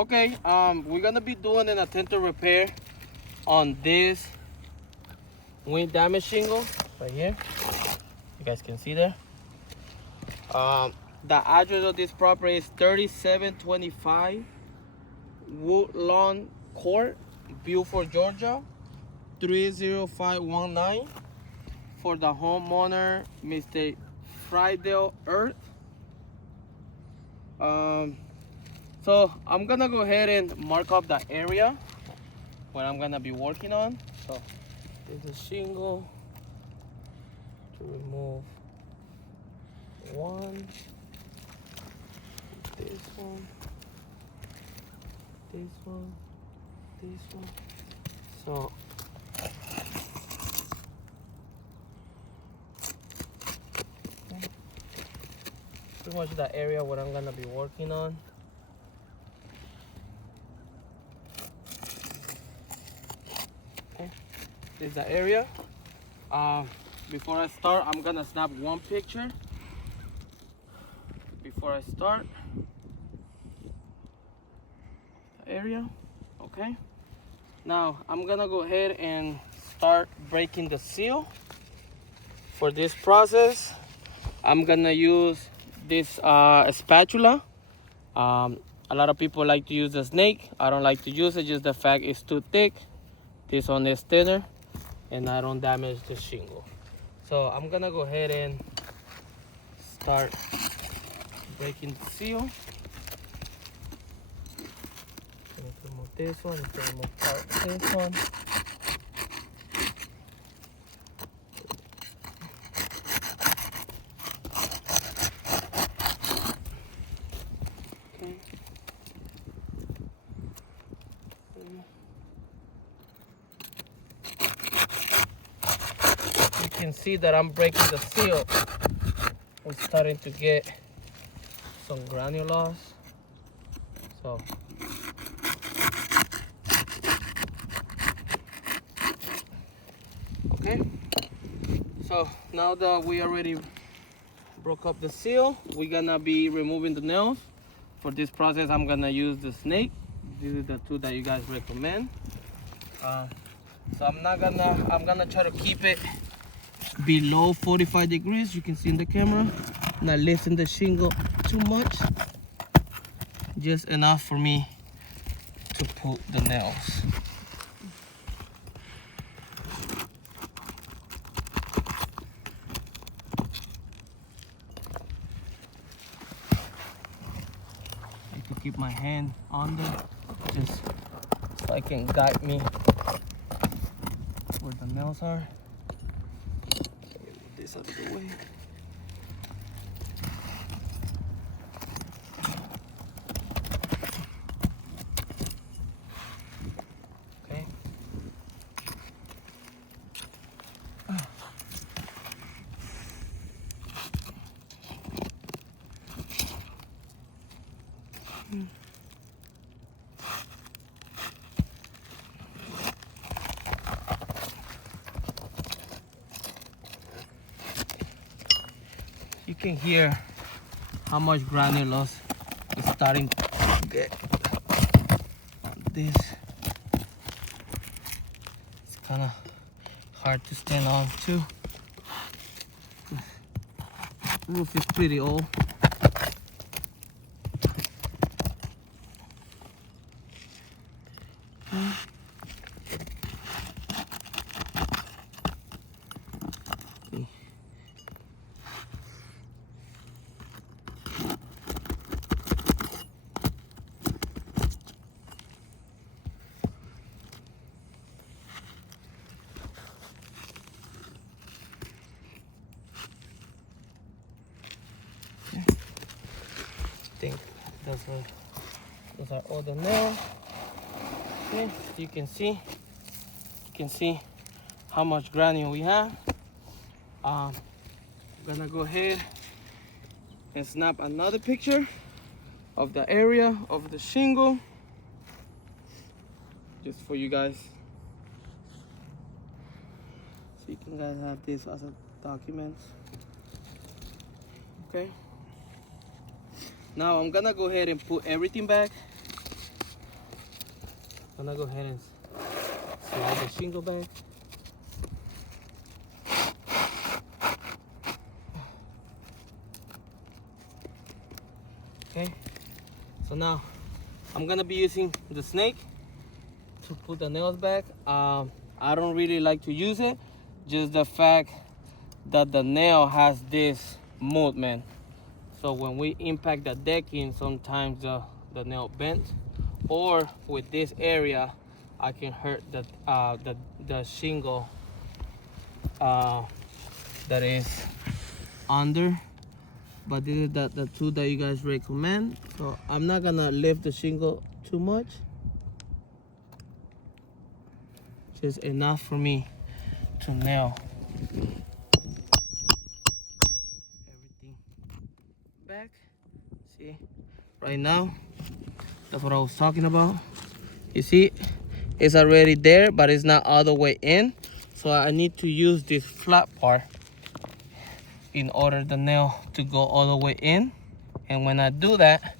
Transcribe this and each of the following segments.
Okay, we're gonna be doing an attentive repair on this wind damage shingle right here. You guys can see there. The address of this property is 3725 Woodlawn Court, Beaufort, Georgia 30519, for the homeowner, Mr. Friedel Earl. So I'm gonna go ahead and mark up the area where I'm gonna be working on. So there's a shingle to remove one, this one, this one, this one. So pretty much the area what I'm gonna be working on. Okay, this is the area. Before I start, I'm gonna snap one picture before I start the area. Okay, now I'm gonna go ahead and start breaking the seal. For this process, I'm gonna use this spatula. A lot of people like to use the snake. I don't like to use it, just the fact it's too thick. This one is thinner and I don't damage the shingle. So I'm gonna go ahead and start breaking the seal. I'm gonna remove this one, I'm gonna remove part of this one. You can see that I'm breaking the seal. We're starting to get some granules. So okay, so now that we already broke up the seal, we're gonna be removing the nails. For this process, I'm gonna use the snake. This is the tool that you guys recommend. So I'm gonna try to keep it below 45 degrees. You can see in the camera, not lifting the shingle too much, just enough for me to put the nails. I can keep my hand on there just so I can guide me where the nails are. Get this out of the way. Okay. You can hear how much granules is starting to get on this. It's kind of hard to stand on too. The roof is pretty old. I think those are all the nails. Okay, you can see how much granule we have. I'm gonna go ahead and snap another picture of the area of the shingle just for you guys, so you can guys have this as a document. Okay, now I'm gonna go ahead and put everything back gonna go ahead and slide the shingle back. Okay, so now I'm gonna be using the snake to put the nails back. I don't really like to use it, just the fact that the nail has this movement. So when we impact the decking, sometimes the nail bends, or with this area, I can hurt the shingle that is under. But this is the tool that you guys recommend. So I'm not gonna lift the shingle too much. Just enough for me to nail everything back. See, right now, that's what I was talking about. You see, it's already there, but it's not all the way in. So I need to use this flat part in order the nail to go all the way in. And when I do that,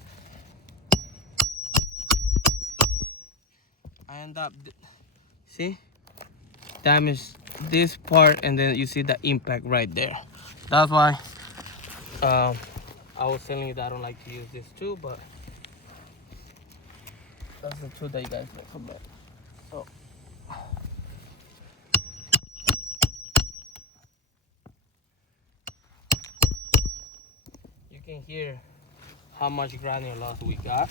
I end up, see, damage this part, and then you see the impact right there. That's why I was telling you that I don't like to use this tool, but that's the tool that you guys recommend. So you can hear how much granule loss we got.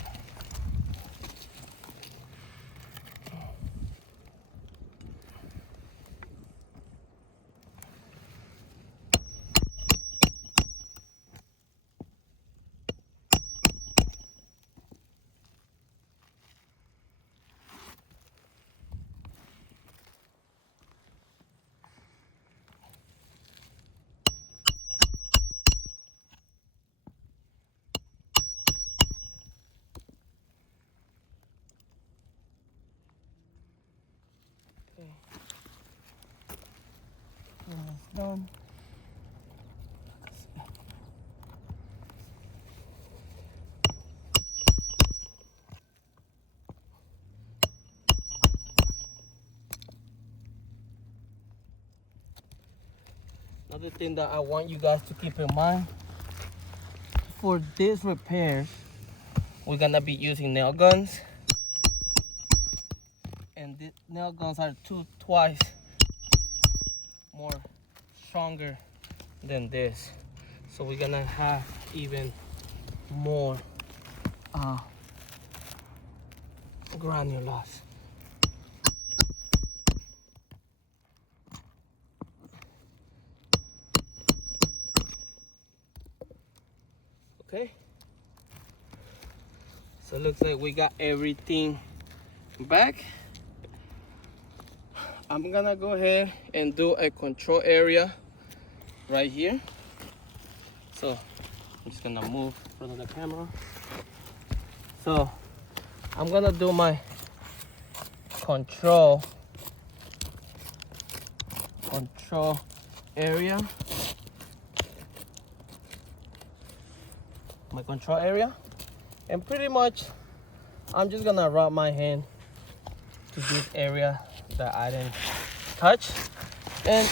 Almost done. Another thing that I want you guys to keep in mind, for these repairs, we're gonna be using nail guns. And the nail guns are twice more stronger than this. So we're gonna have even more granule loss. Okay, so it looks like we got everything back. I'm gonna go ahead and do a control area right here. So I'm just gonna move in front of the camera. So I'm gonna do my control area. My control area. And pretty much I'm just gonna wrap my hand to this area that I didn't touch. And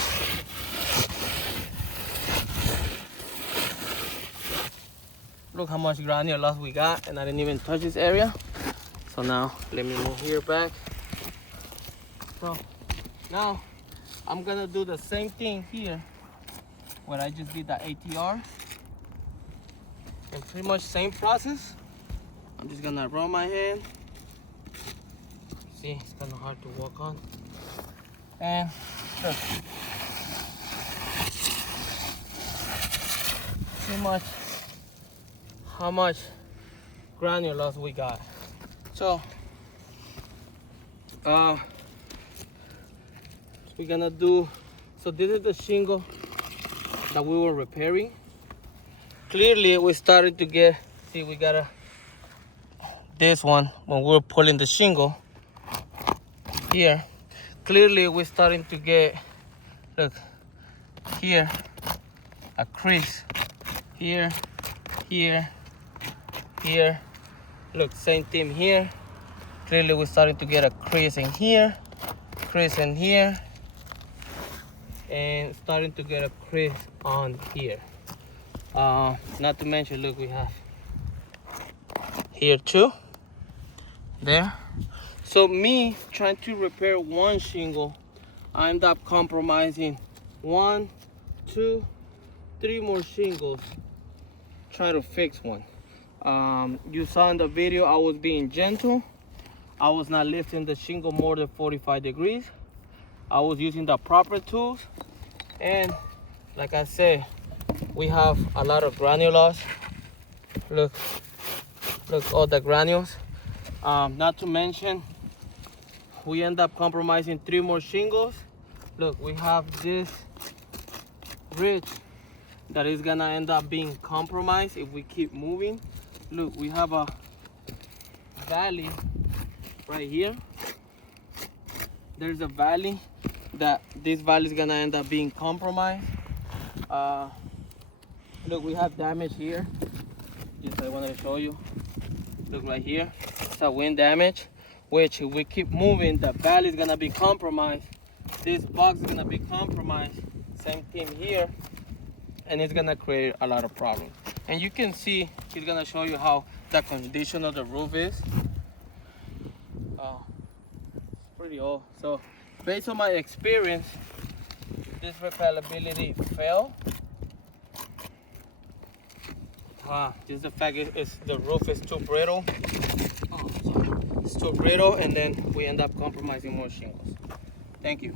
look how much granule loss we got, and I didn't even touch this area. So now let me move here back. So now I'm gonna do the same thing here where I just did the ATR, and pretty much same process. I'm just gonna roll my hand. See, it's kind of hard to walk on. And look, pretty much how much granule loss we got. So we're gonna do, so this is the shingle that we were repairing. Clearly we started to get, see, we got this one when we were pulling the shingle here. Clearly we're starting to get, look here, a crease here, here, here. Look, same thing here. Clearly we're starting to get a crease in here, and starting to get a crease on here. Not to mention, look, we have here too, there. So me trying to repair one shingle, I end up compromising 1, 2, 3 more shingles trying to fix one. You saw in the video I was being gentle. I was not lifting the shingle more than 45 degrees. I was using the proper tools, and like I said, we have a lot of granules. Look all the granules. Not to mention, we end up compromising 3 more shingles. Look, we have this ridge that is gonna end up being compromised if we keep moving. Look, we have a valley right here. There's a valley that this valley is gonna end up being compromised. Look, we have damage here. Just I wanted to show you. Look right here. It's a wind damage, which if we keep moving, the valley is gonna be compromised. This box is gonna be compromised. Same thing here, and it's gonna create a lot of problems. And you can see, he's gonna show you how the condition of the roof is. It's pretty old. So based on my experience, this repairability failed. Just the fact is the roof is too brittle. It's too brittle, and then we end up compromising more shingles. Thank you.